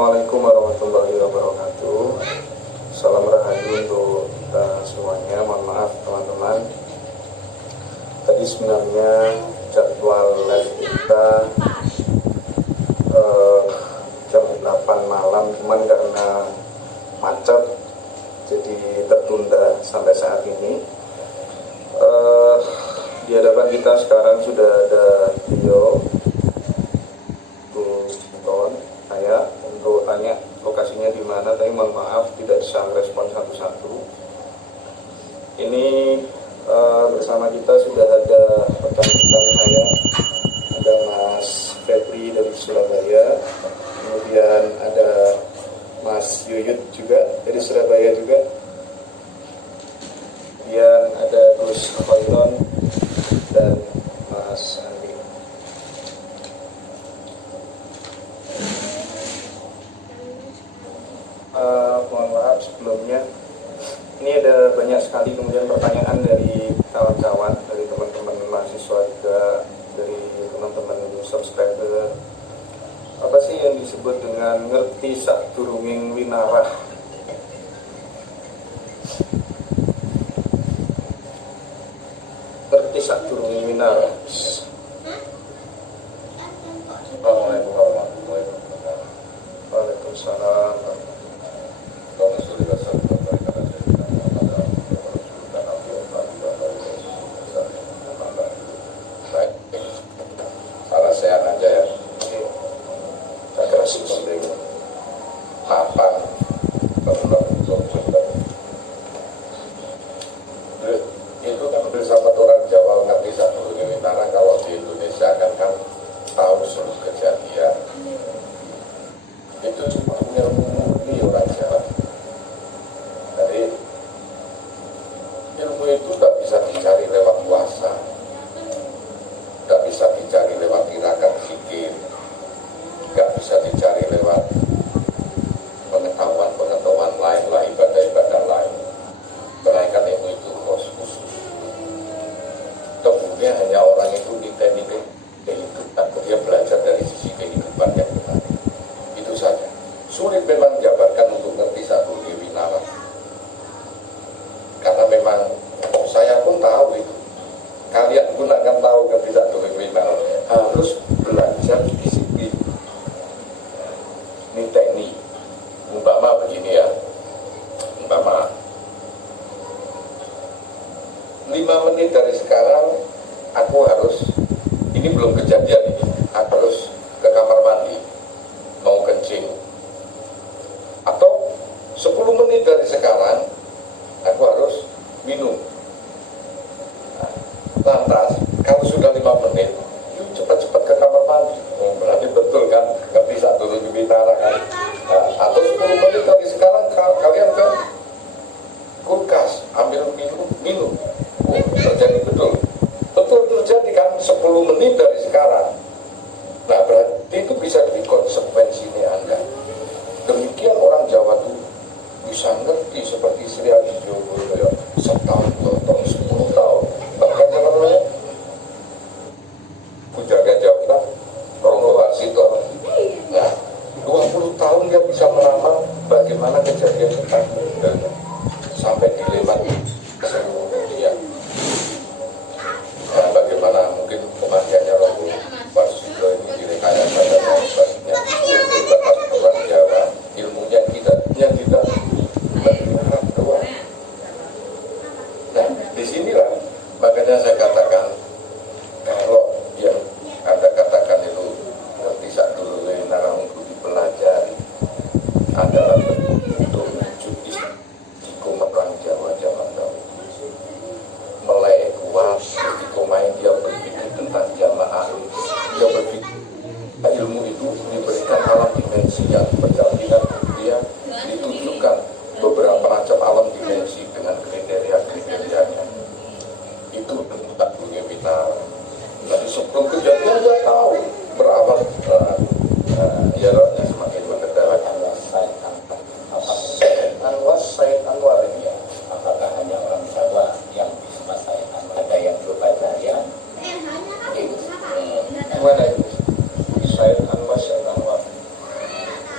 Assalamualaikum warahmatullahi wabarakatuh. Salam rahayu untuk kita semuanya. Mohon maaf teman-teman, tadi sebenarnya jadwal live kita jam 8 malam, cuman karena macet jadi tertunda sampai saat ini. Di hadapan kita sekarang sudah ada Tio saya untuk tanya lokasinya di mana, tapi mohon maaf tidak bisa merespon satu-satu. Ini bersama kita sudah ada rekan-rekan saya, ada Mas Febri dari Surabaya, kemudian ada Mas Yuyut juga dari Surabaya juga, kemudian ada Gus Khairun dan Mas Andi. Mohon maaf sebelumnya, ini ada banyak sekali kemudian pertanyaan dari kawan-kawan, dari teman-teman mahasiswa juga, dari teman-teman subscriber. Apa sih yang disebut dengan ngerti sadurunging winarah? Ngerti sadurunging winarah. Assalamualaikum warahmatullahi wabarakatuh. Waalaikumsalam.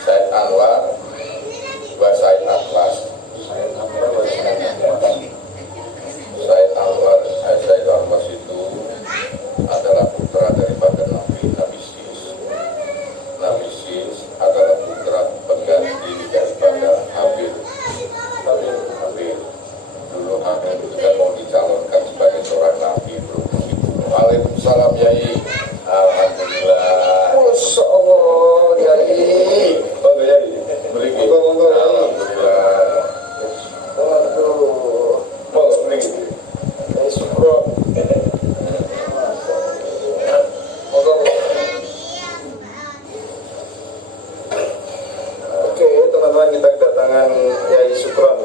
Said Anwar Waalaikumsalam Yai. Alhamdulillah. Masya Allah Yai. Monggo Yai. Mriki. Monggo Yai. Alhamdulillah. Waduh. Monggo mriki. Syukur. Monggo. Oke teman-teman, kita kedatangan Yai Sukron.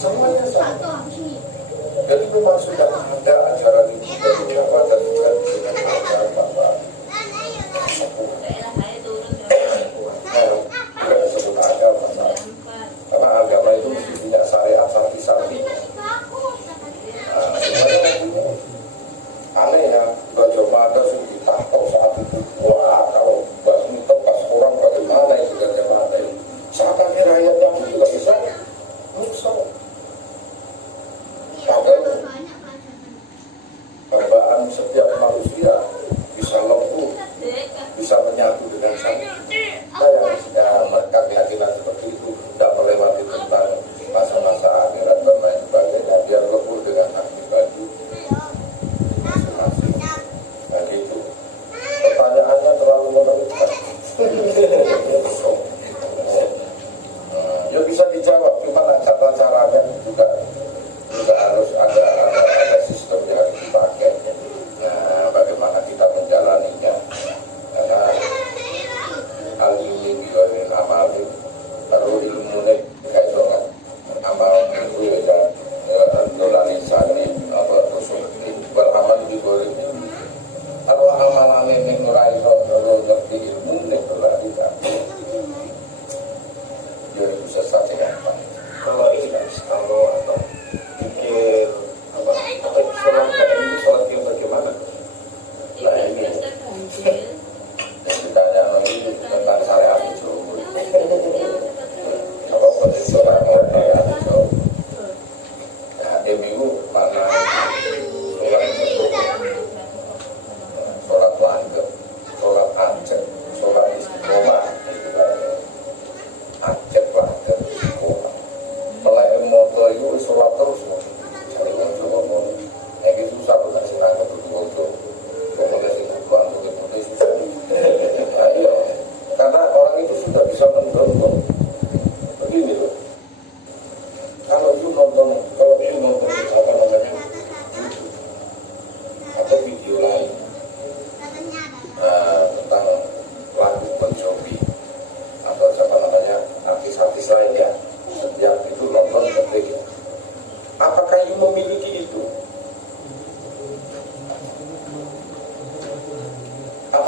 Semuanya sama. Jadi memang sudah ada ajaran itu dari Jawa dan juga dengan ajaran Bapak.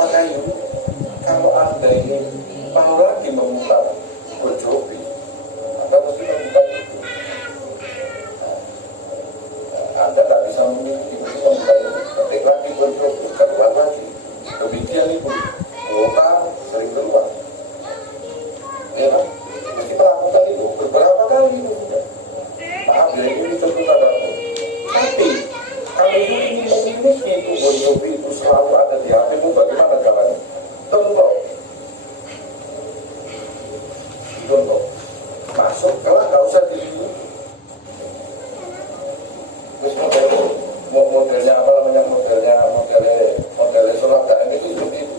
apakah ini kalau Anda ini mau lagi memutar berjobi, Anda mesti memutar itu. Anda tak bisa mengikuti memutar itu, ketik lagi berjobi, keluar lagi. Demikian itu, kuota sering keluar. Ya kan? Mesti melakukan itu beberapa kali itu sudah. Maaf ya, ini tentu ada. Tapi kalau ini memiliki itu berjobi itu selalu ada di HP-mu, bagaimana caranya? Contoh, masuk kalau nggak usah di modelnya apa namanya, modelnya sholat kan itu seperti itu.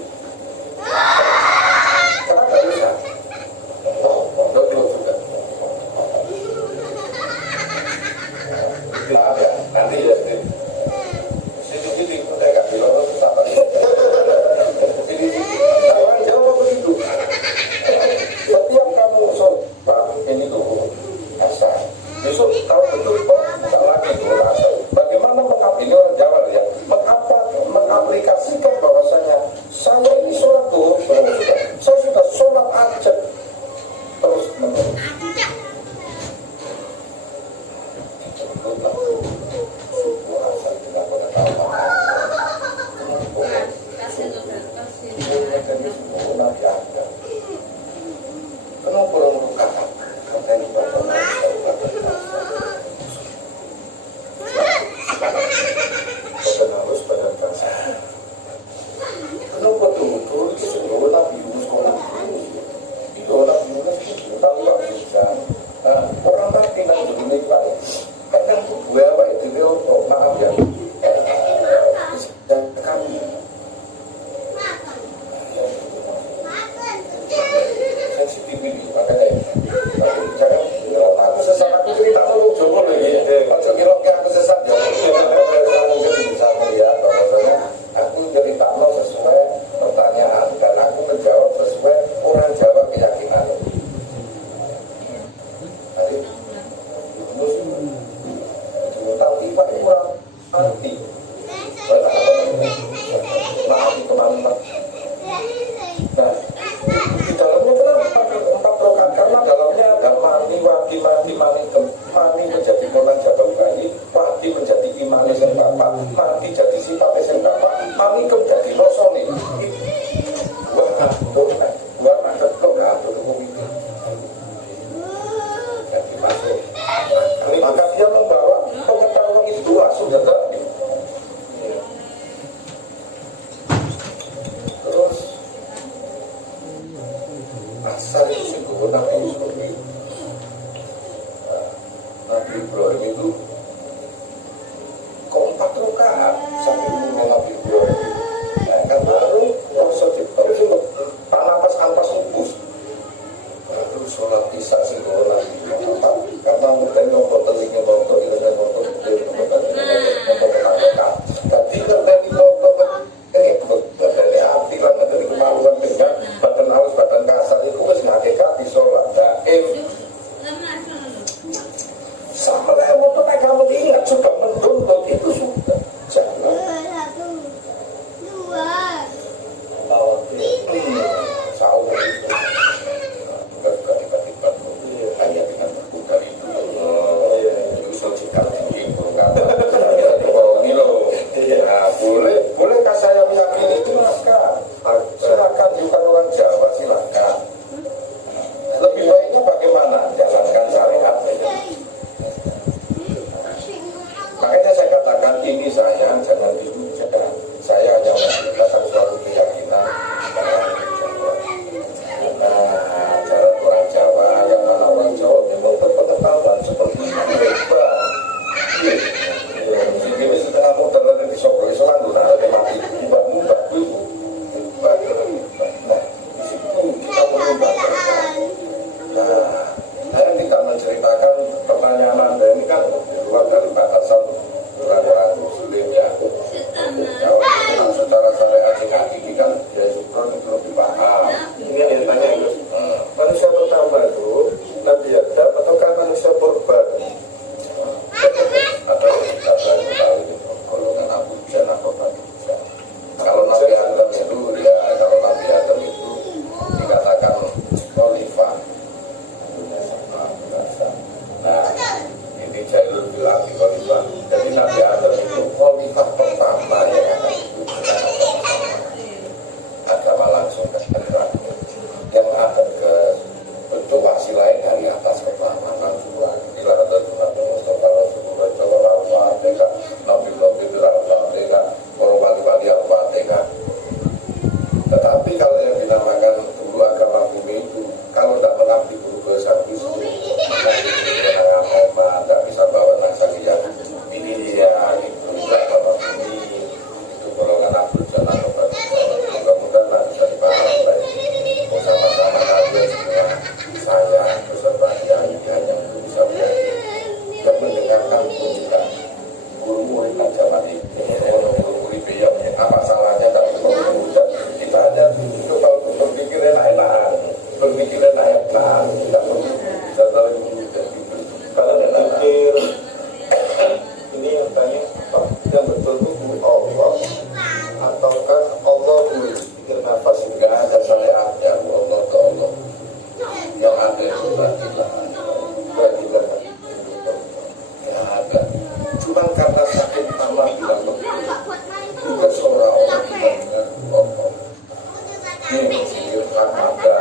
Karena nggak bisa, juga. Maaf ya, nanti ya sedikit saya nggak bilang itu sama. Jadi orang Jawa begitu. Setiap kamu sholat ini tuh asal. Besok tahu betul kok tak lagi tuh asal. Bagaimana ini orang Jawa ya? Mengaplikasikan bahwasanya saya ini sholat tuh saya sudah sholat aja terus menerus. Maka dia membawa pengetahuan itu langsung jaga. Terus asal itu Nabi Ibrahim itu kompak rokaat sambil mengenal Nabi Ibrahim. Kan baru proses itu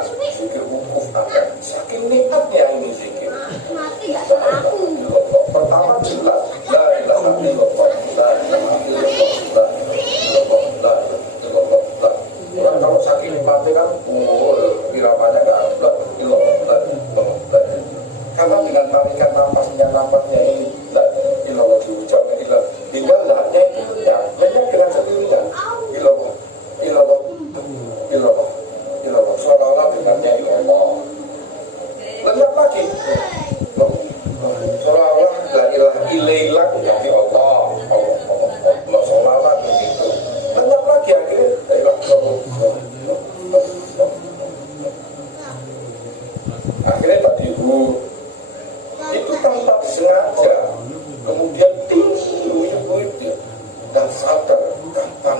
zikir wukuf akan saking nikmatnya ini zikir. Pertama jelas la ilaha illallah, la ilaha illallah, la ilaha illallah. Kalau saking nikmatnya kan iramanya nggak ada illallah. Karena dengan tarikan napasnya ini la illallah diucapkan ilah hingga lahnya itu ya banyak dengan sendirinya illallah illallah illallah illallah seolah-olah dengannya illallah lenyap lagi seolah-olah la ilaha illallah menjadi Allah Allah seolah-olah begitu lenyap lagi akhirnya la ilaha illallah akhirnya tadi itu tanpa disengaja kemudian tinggi dan sadar kapan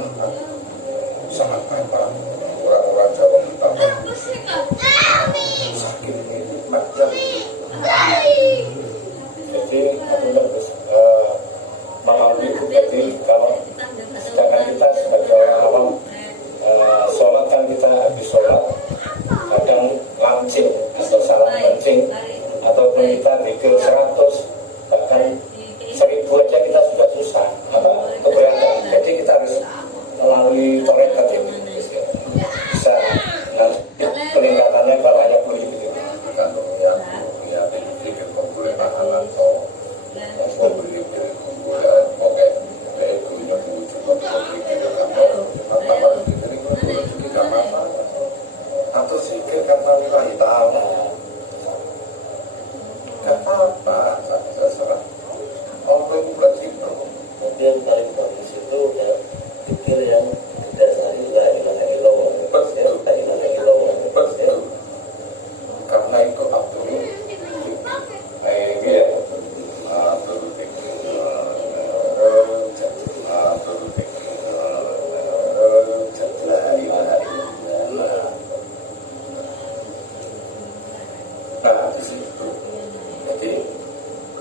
sangat apa orang-orang Jawa kita sakit nikmatnya. Jadi harus memahami itu. Jadi kalau sedangkan kita sebagai orang awam sholat kan kita habis sholat kadang lancing atau salah mancing ataupun kita dikir 100 bahkan 1000 aja kita sudah susah keberatan. Jadi kita harus melalui torekat ini bisa nanti peningkatannya banyak begitu. Kandungnya ya dikir kompulen ahalan so kompulen kompulen oke punya wujud kompulen apa dikir kompulen juga masalah atau sikir karena lillahi ta'ala gak apa-apa terserah Allah itu bersifat. Kemudian paling bagus itu ya pikir yang didasari la ilaha illallah. Betul. La ilaha illallah. Betul. Karena itu Abdul ya nah di situ. Jadi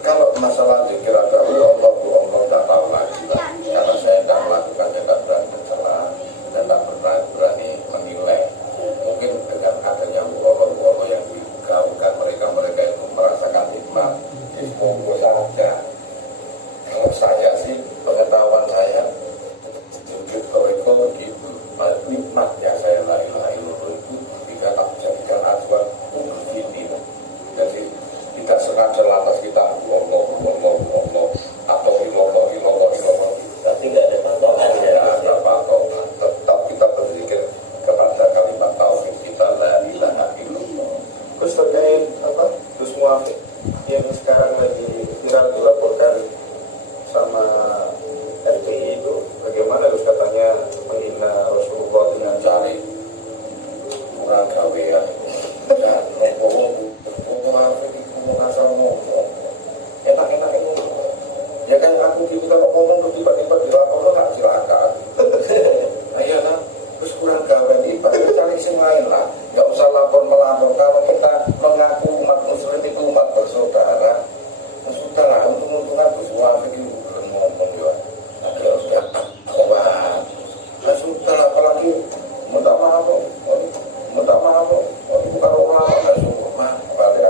kalau masalah zikir dahulu Allah tidak tahu lagi lah. Karena saya tidak melakukannya, tidak berani bersalah dan tidak berani menilai. Mungkin dengan adanya Allah yang digaungkan mereka itu merasakan nikmat. Jadi monggo saja. Kalau saya sih pengetahuan saya zikir mereka begitu nikmatnya saya la ilaha illallah itu tidak jadikan acuan untuk ini. Jadi tidak sengaja lantas kita Allah atau illallah tapi nggak ada patokan ya, ada patokan. Tetap kita berzikir kepada kalimat tauhid kita la ilaha illallah. Terus terkait apa Gus Muafik yang sekarang lagi viral dilaporkan sama FPI itu bagaimana Gus, katanya menghina Rasulullah dengan cari kurang gawean dan ngomong asal ngomong enak-enak itu ya kan aku gitu kalau ngomong tiba-tiba dilaporkan tak silakan ayo lah terus kurang gawe ini cari yang lain lah, nggak usah lapor-melapor. Kalau kita mengaku umat muslim itu umat bersaudara, sudah lah untung-untungan bersuara itu belum ngomong juga ada sudah kuat sudah lah, apalagi minta maaf bukan orang suruh mah pada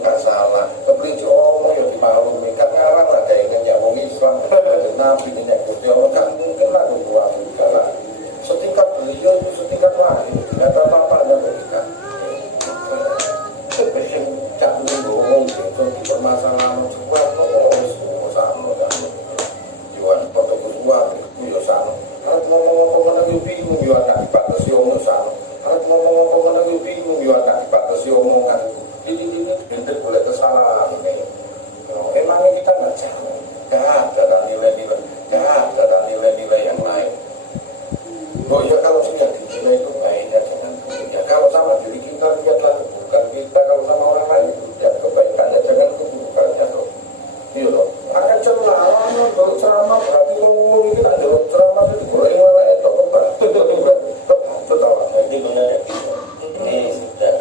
nggak salah tapi omong ya dimaklumi kan ngarang lah kayak nyambung Islam ada Nabi minyak putih Allah kan mungkin lah dua segala setingkat beliau itu setingkat lain nggak ada apa-apa berikan sebesar cak ngomong gitu di permasalahan sebuah sama kan jualan foto kedua itu ya sama kalau ngomong-ngomong lagi bingung ya anak dibatasi omong sama kalau ngomong-ngomong lagi bingung ya anak dibatasi omongan ini tidak boleh kesalahan ini. Emangnya kita nggak jalan, nggak ada nilai-nilai yang lain. Oh ya kalau sudah dinilai itu baiknya jangan kemudian. Kalau sama diri kita lihatlah keburukan kita, kalau sama orang lain lihat kebaikannya jangan keburukannya loh. Iya loh. Akan celah, kalau ceramah berarti ngomong kita ada ceramah itu goreng malah itu kebal. Betul. Jadi benar ya. Ini sudah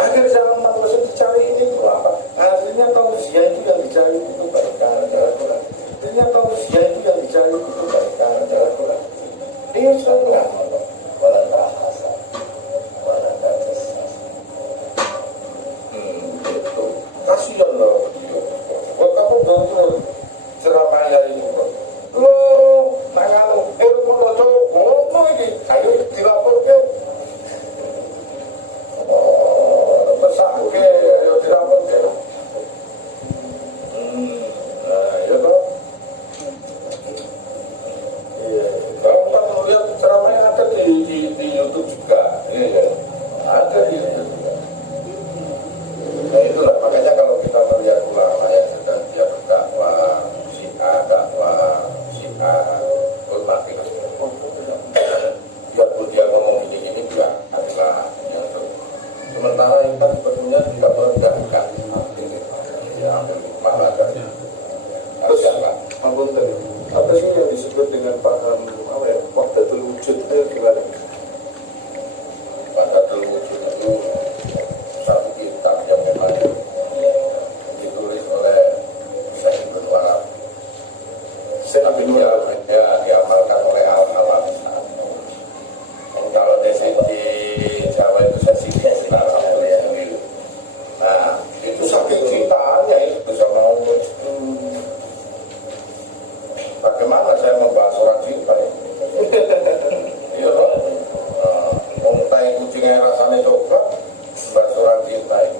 akhir zaman masih dicari ini itu apa? Aslinya tausiah itu yang dicari itu berikan jalan Quran. Aslinya tausiah itu yang dicari itu berikan jalan Quran. Ini selalu walau bahasa. wujud itu gimana? Badatul Wujud itu satu kitab yang memang ditulis oleh Syekh Ibn Wahab. Ya, diamalkan oleh Al-Halabi. Kalau di Jawa itu saya sih nah, itu saking cintaannya itu sama Allah. Bagaimana saya membahas orang cinta ya? Iya dong. Untai kucingnya rasanya coklat, bahas orang cinta ya.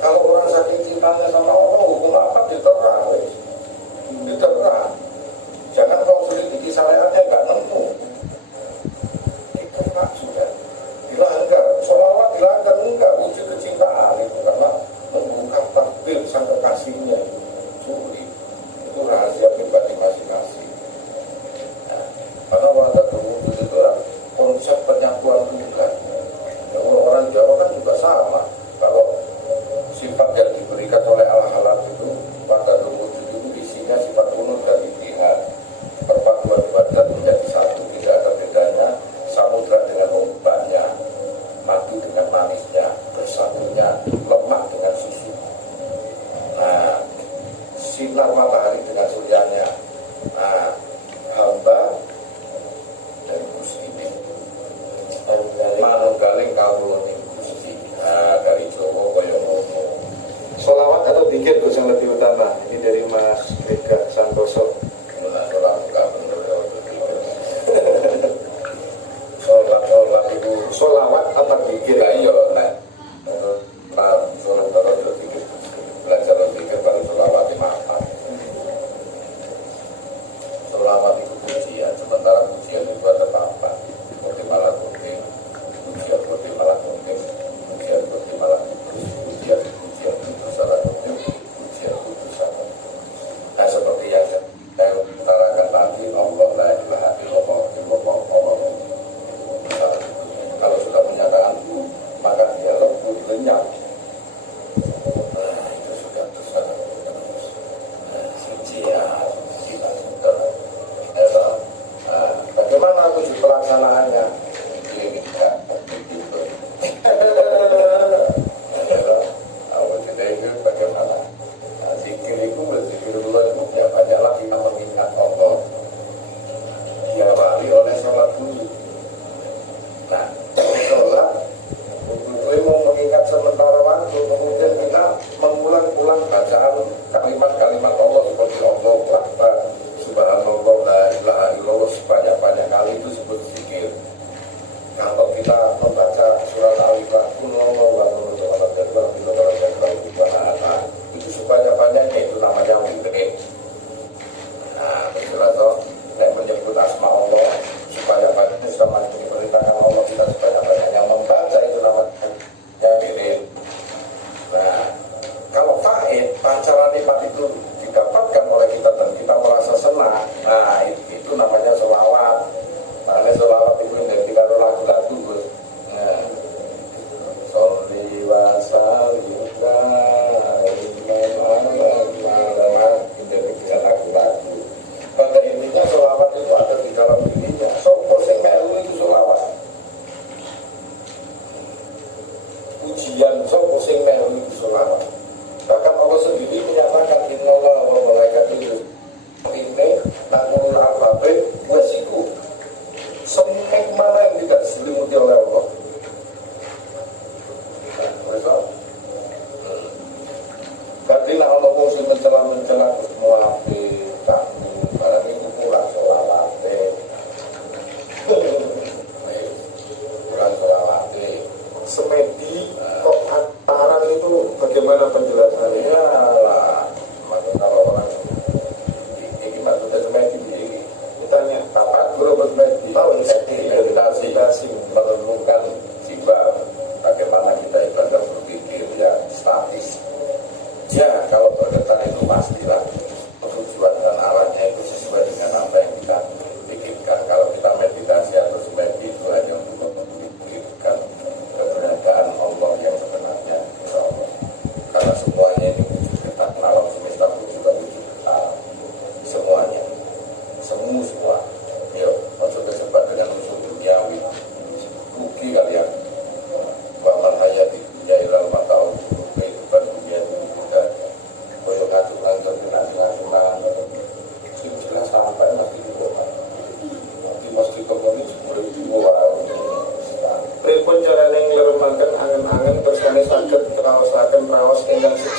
Kalau orang saking cintanya sama Allah, hukum apa diterang? Diterang. Jangan kau selidiki syariatnya nggak nemu. Itu nggak sudah dilanggar. Sholawat dilanggar enggak, wujud kecintaan itu karena membuka takdir sang kekasihnya. Curi itu rahasia pribadi masing-masing. Nah, karena wadatul wujud itu adalah konsep penyatuan Tuhan. Ya, orang Jawa kan juga sama. Kalau sifat yang diberikan oleh Al-Halal itu wadatul wujud itu isinya sifat unut dan ittihad. Perpaduan badan menjadi satu, tidak ada bedanya samudra dengan obatnya, madu dengan manisnya, bersatunya lemak dengan susu. Nah, sinar matahari dengan suryanya. Nah, hamba dan Gusti manunggaling kawulane Gusti. Nah, dari Jawa kaya ngono. Sholawat atau zikir Gus yang lebih utama? Ini dari Mas Ega Santoso. Sholat itu Sholawat atau zikir? ayo nah sholat terus zikir belajar zikir baru sholawat maaf. Sholawat itu pujian, sementara pujian itu ada apa? Bukti malah bukti, pujian bukti malah bukti, pujian bukti malah putus, pujian putus salah bukti, pujian putus salah. Nah seperti yang saya utarakan tadi, Allah la ilaha illallah Allah. Kalau sudah menyatakan maka dia lebih lenyap. Nah itu sudah terus suci ya, kita sudah. Bagaimana tujuh pelaksanaannya? Ini tidak begitu. Awal kita itu bagaimana? Zikir itu berzikirullah itu ya banyaklah kita mengingat Allah. Diawali oleh sholat dulu. Nah, sholat itu mau mengingat sementara waktu, kemudian kita mengulang-ulang bacaan kalimat-kalimat Allah seperti Allahu Akbar, Subhanallah, la ilaha illallah sebanyak-banyak kali itu disebut zikir. Kalau kita membaca surat Al-Ikhlas, itu sebanyak-banyaknya itu namanya wirid. Nah, berjelas menyebut asma Allah sebanyak-banyaknya sama diperintahkan Allah kita sebanyak-banyaknya yang membaca itu namanya wirid. Nah, kalau faid, pancaran nikmat itu didapatkan oleh kita dan kita merasa senang. Nah, itu namanya sholawat. Makanya sholawat itu yang kita lagu-lagu. Nah, sholli wa sallim lagu-lagu. Pada intinya sholawat itu ada di dalam dirinya. Sopo sing melu itu sholawat. Ujian sopo sing melu itu sholawat. Bahkan Allah sendiri menyatakan innallaha wa malaikatahu ini nangul al-babe wasiku. Semua mana yang tidak diselimuti oleh Allah. Berarti nak Allah mesti mencela semua api kamu. Barang itu kurang sholawat. Kurang sholawat. Semedi kok antaran itu bagaimana penjelasannya? Ya lah, maksudnya kalau orang ini maksudnya semedi ini. Ditanya Tapak guru bersemedi. tahu Meditasi. meditasi Merenungkan undang